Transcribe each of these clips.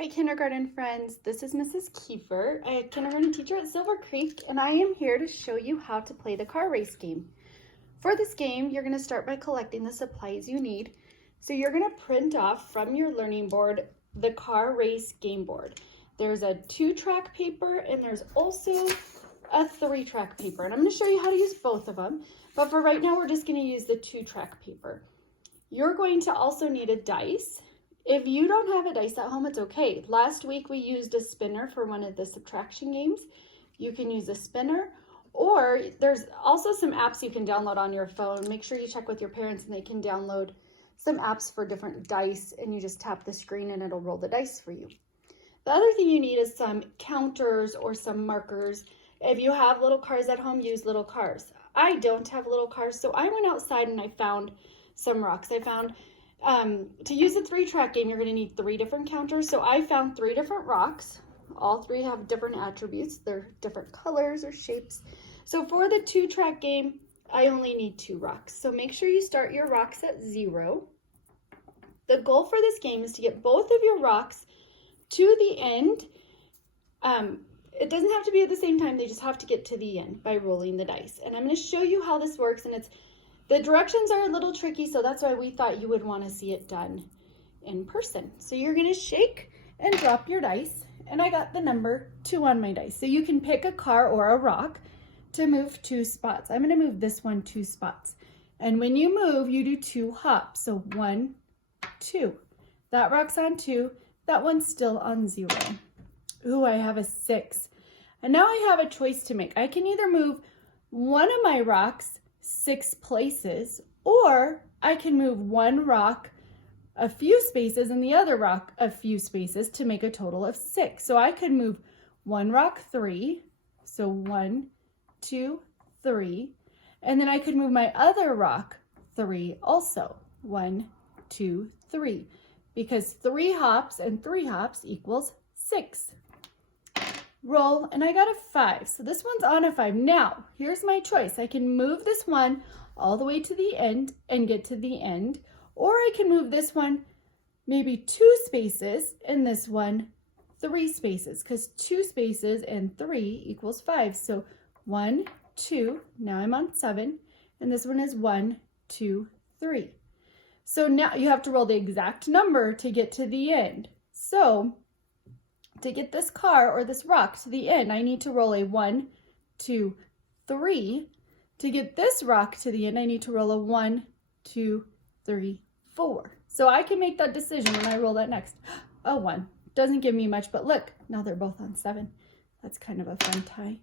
Hi, kindergarten friends. This is Mrs. Kiefer, a kindergarten teacher at Silver Creek, and I am here to show you how to play the car race game. For this game, you're going to start by collecting the supplies you need. So you're going to print off from your learning board the car race game board. There's a 2-track paper and there's also a 3-track paper, and I'm going to show you how to use both of them. But for right now, we're just going to use the 2-track paper. You're going to also need a dice. If you don't have a dice at home, it's okay. Last week we used a spinner for one of the subtraction games. You can use a spinner, or there's also some apps you can download on your phone. Make sure you check with your parents and they can download some apps for different dice, and you just tap the screen and it'll roll the dice for you. The other thing you need is some counters or some markers. If you have little cars at home, use little cars. I don't have little cars, so I went outside and I found some rocks. I found to use a 3-track game, you're going to need 3 different counters. So I found 3 different rocks. All 3 have different attributes. They're different colors or shapes. So for the 2-track game, I only need 2 rocks. So make sure you start your rocks at 0. The goal for this game is to get both of your rocks to the end. It doesn't have to be at the same time. They just have to get to the end by rolling the dice. And I'm going to show you how this works, and the directions are a little tricky, so that's why we thought you would want to see it done in person. So you're going to shake and drop your dice, and I got the number 2 on my dice. So you can pick a car or a rock to move 2 spots. I'm going to move this one 2 spots. And when you move, you do 2 hops. So 1, 2. That rock's on 2. That one's still on 0. Ooh, I have a 6. And now I have a choice to make. I can either move one of my rocks 6 places, or I can move one rock a few spaces and the other rock a few spaces to make a total of 6. So I could move one rock 3, so 1, 2, 3, and then I could move my other rock 3 also, 1, 2, 3, because 3 hops and 3 hops equals 6. Roll, and I got a 5. So this one's on a 5. Now, here's my choice. I can move this one all the way to the end and get to the end, or I can move this one maybe 2 spaces and this one 3 spaces, because 2 spaces and 3 equals 5. So 1, 2, now I'm on 7, and this one is 1, 2, 3. So now you have to roll the exact number to get to the end. So to get this car or this rock to the end, I need to roll a 1, 2, 3. To get this rock to the end, I need to roll a 1, 2, 3, 4. So I can make that decision when I roll that next. A 1. Doesn't give me much, but look, now they're both on 7. That's kind of a fun tie.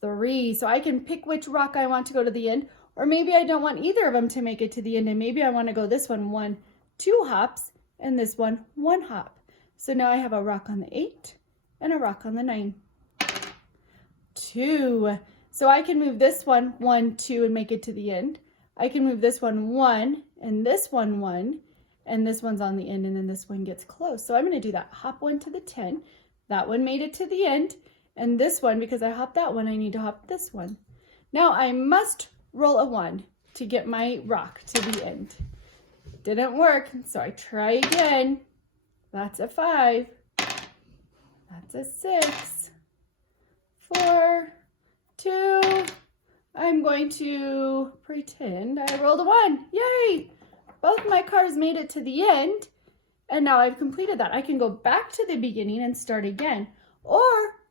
3. So I can pick which rock I want to go to the end, or maybe I don't want either of them to make it to the end, and maybe I want to go this one 2 hops, and this one 1 hop. So now I have a rock on the 8 and a rock on the 9. 2. So I can move this one 1, 2 and make it to the end. I can move this one 1 and this one 1, and this one's on the end, and then this one gets close. So I'm going to do that. Hop 1 to the 10. That one made it to the end, and this one, because I hopped that one, I need to hop this one. Now I must roll a 1 to get my rock to the end. Didn't work, so I try again. That's a 5. That's a 6. 4, 2. I'm going to pretend I rolled a 1. Yay! Both my cars made it to the end, and now I've completed that. I can go back to the beginning and start again, or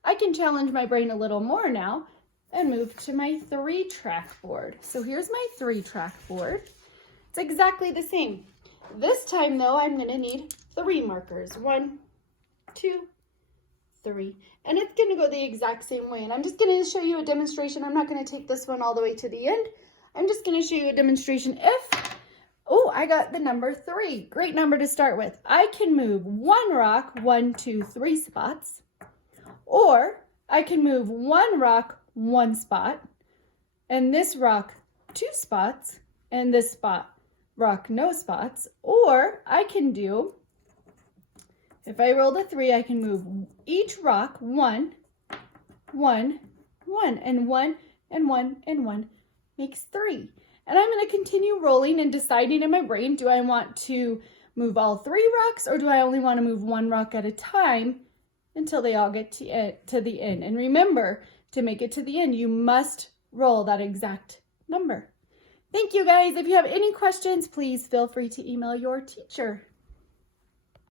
I can challenge my brain a little more now and move to my 3-track board. So here's my 3-track board. It's exactly the same. This time, though, I'm going to need 3 markers. 1, 2, 3. And it's going to go the exact same way. And I'm just going to show you a demonstration. I'm not going to take this one all the way to the end. I'm just going to show you a demonstration oh, I got the number 3. Great number to start with. I can move one rock 1, 2, 3 spots. Or I can move one rock 1 spot. And this rock 2 spots. And this rock no spots. Or I can do, if I rolled a 3, I can move each rock 1, 1, 1, and 1, and 1, and 1 makes 3. And I'm going to continue rolling and deciding in my brain, do I want to move all 3 rocks, or do I only want to move 1 rock at a time until they all get to the end? And remember, to make it to the end, you must roll that exact number. Thank you guys. If you have any questions, please feel free to email your teacher.